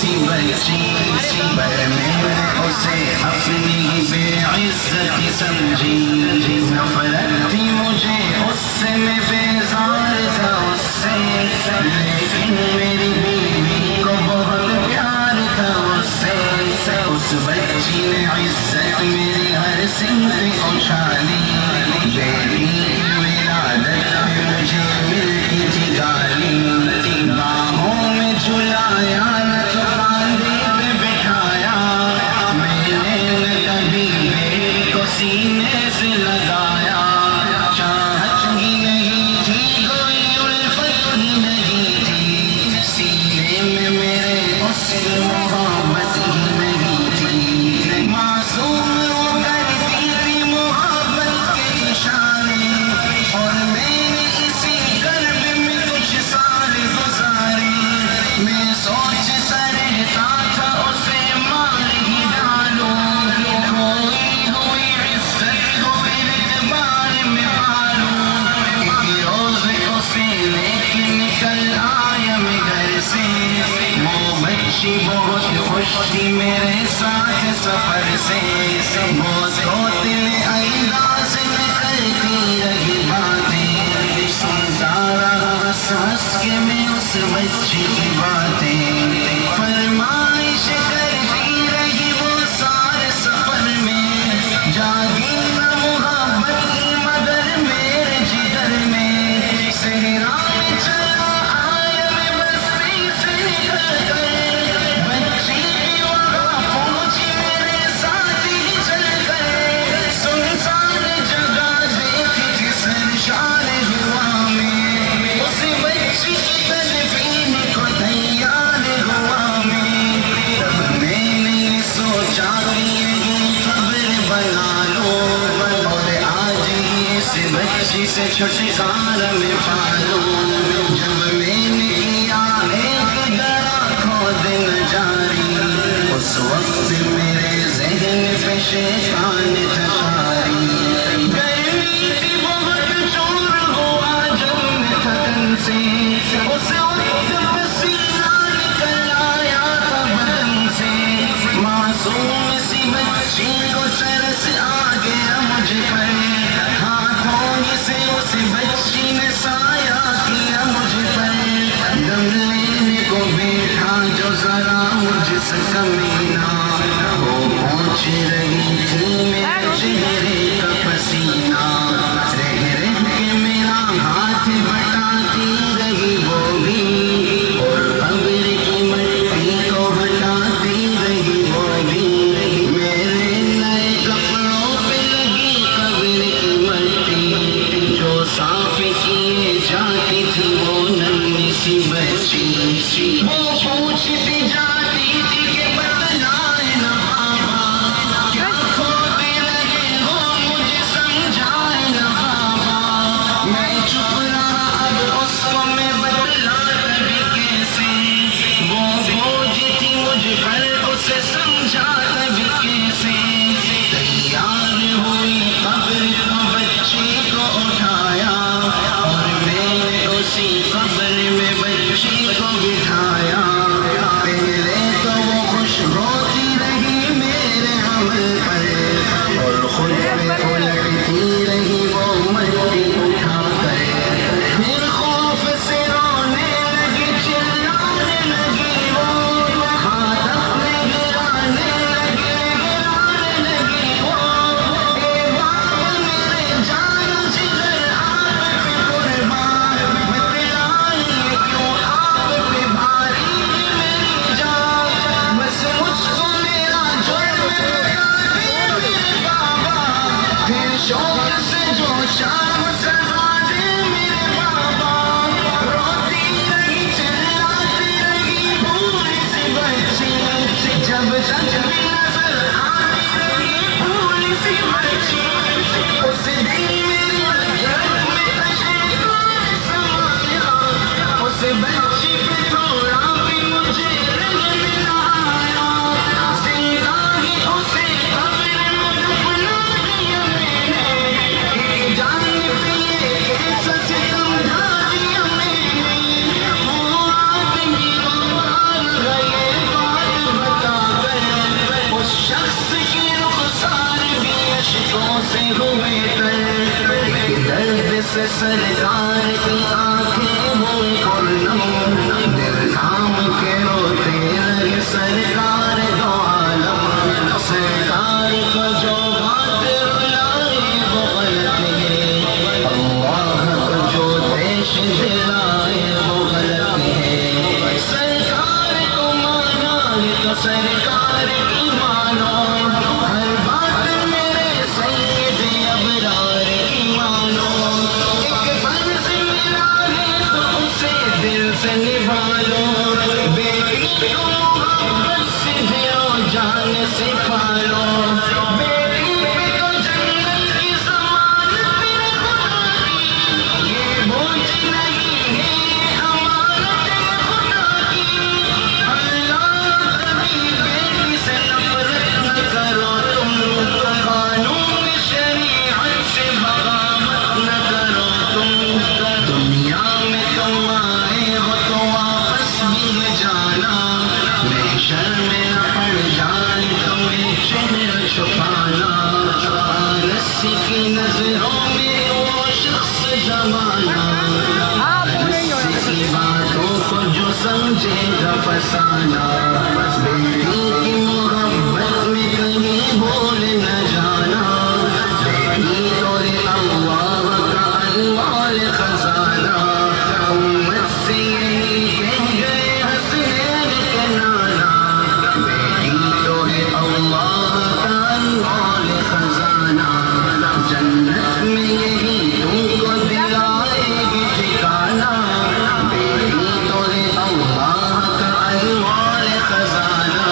सी बच्ची पर मैंने उसे अपनी बेइज्जती समझी। नफरत थी मुझे उससे, मैं बेजार था उससे, लेकिन मेरी बीवी को बहुत प्यार था उससे। उस बच्ची ने इज्जत मेरी हर सिमत उछाली। बेटी की विलादत में मुझे मिलती थी गाली। बाहों में झुलाया न तो कांधे पे बिठाया, मैंने न कभी बेटी को सीने से लगाया। चाहत ही नहीं थी, कोई उल्फत ही नहीं थी, सीने में मेरे उसकी मोहब्बत ही नहीं थी। मासूम वो करती थी मोहब्बत के इशारे, और मैंने इसी कर्ब में कुछ साल गुजारे। मैं सोचता रहता था उसे मार ही डालूं, खोई हुई इज्जत को फिर इतबार में पालूं। एक रोज उसे लेके निकल आया मैं घर से। वो बच्ची बहुत खुश थी मेरे साथ सफर से। वो तोतिल अंदाज में करती रही बातें, सुनता रहा हंस हंस के मैं उस बच्ची की बातें। फरमाइश करती रही वो सारे सफर में, जागी न मोहब्बत की मगर मेरे जिगर में। सहरा में चला आया मैं बस्ती से निकल कर, बच्ची भी वहाँ पहुँची मेरे साथ ही चल कर। सुनसान जगह देखी थी सरशार हुआ में, उस बच्ची की तदफीन को तैयार हुआ में। तब मैंने सोचा कि यही खबर बना लो, और आज ही इस बच्ची से छुटकारा में पालो। जब मैंने किया एक दरा खोद न जारी, उस वक्त मेरे ज़हन पे शैतान था तारी। गर्मी थी बहुत, चूर हुआ जब मैं थकन से, उस वक्त पसीना निकल आया था बदन से। मासूम सी बच्ची को तरस आ गया मुझ पर, हाथों ही से उस बच्ची ने साया किया मुझ पर। दम लेने को बैठा जो जरा मुझसे कमीना, वो पहुँच रही थी मेरे चेहरे का पसीना। रह रह के मेरा हाथ बटाती रही वो भी, और कब्र की मट्टी को हटाती रही वो भी। मेरे नए कपड़ों पे लगी कब्र की मट्टी, जो साफ किए जाती थी वो नन्ही सी बच्ची। वो पूछती जाती थी कि बतलाए ना बाबा, क्या खोते लगे हो मुझे समझाए ना बाबा। मैं चुप रहा, अब उसको मैं बतला कभी कैसे। वो बोझ थी मुझ पर, उसे समझा कभी कैसे। तैयार हुई कब्र तो बच्ची को उठाया, और मैंने उसी कब्र में बच्ची को बिठाया। पहले तो वो खुश रोती रही मेरे अमल पर, और खुद पे उलटती रही वो मट्टी उठा कर। फिर खौफ से रोने लगी, चिल्लाने लगी वो, हाथ अपने गिराने लगी वो। ए बाबा मेरे जान जिगर आप पे कुर्बान, बतलाइए क्यों आप पे भारी मेरी जान। बस मुझको मेरा जुर्म बता दे मेरे बाबा, फिर शौक से जो शाम सजा दे मेरे बाबा। रोती रही चिल्लाती रही भूली सी बच्ची, जब तक भी नजर आती रही भूली सी बच्ची। उस दिन मेरी नजर में शैतान समाया, उस बच्ची पे थोड़ा भी मुझे रंग मिला आया। जिंदा ही उसे कब्र में दफना दिया मैंने, एक जान पे ये कैसा सितम ढा दिया मैंने। वो आदमी रोता रहा, ये बात से सरकार की आंखें हुई खुर्रम, दिल थाम के रोते लगे सरकार दो आलम। सरकार को जो बात रुलाई वो गलत है, अल्लाह को जो देश दिलाए वो गलत है। सरकार को माना है तो सरकार की मानो, हर बात मेरे सैयद अबरार की मानो। एक फर्ज मिला है तो उसे दिल से निभा लो, बेटी को मोहब्बत से दिलो जान से पालो। बेटी पे तो जन्नत की ज़मानत है खुदा की, ये बोझ नहीं है अमानत है खुदा की। अल्लाह कभी बेटी से नफरत न करो तुम, कानून शरीयत से बगावत न करो तुम। दुनिया में तुम आए हो तो वापस भी है जाना, महशर में न पड़ जाए तुम्हें चेहरा छुपाना। रस्सी की नजरों में वो शख्स जमाना, रस्सी की बातों को जो समझेगा फसाना। बेटी की मोहब्बत में कहीं भूल न जाना, बेटी तो है अल्लाह का अनमोल खजाना। उम्मत से यही कह गए हसनैन के नाना, बेटी तो है अल्लाह का अनमोल खजाना। जन्नत में यही तुमको दिलाएगी ठिकाना, बेटी तो है अल्लाह का अनमोल खजाना।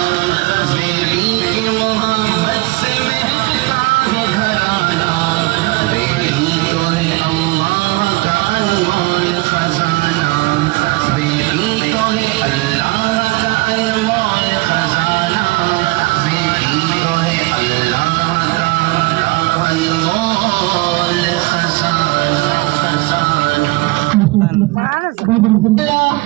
बेटी की मोहब्बत से महकता है घराना, बेटी तो है अल्लाह का अनमोल खजाना। बेटी तो है अल्लाह का अनमोल खजाना, बेटी तो है अल्लाह का अनमोल खजाना।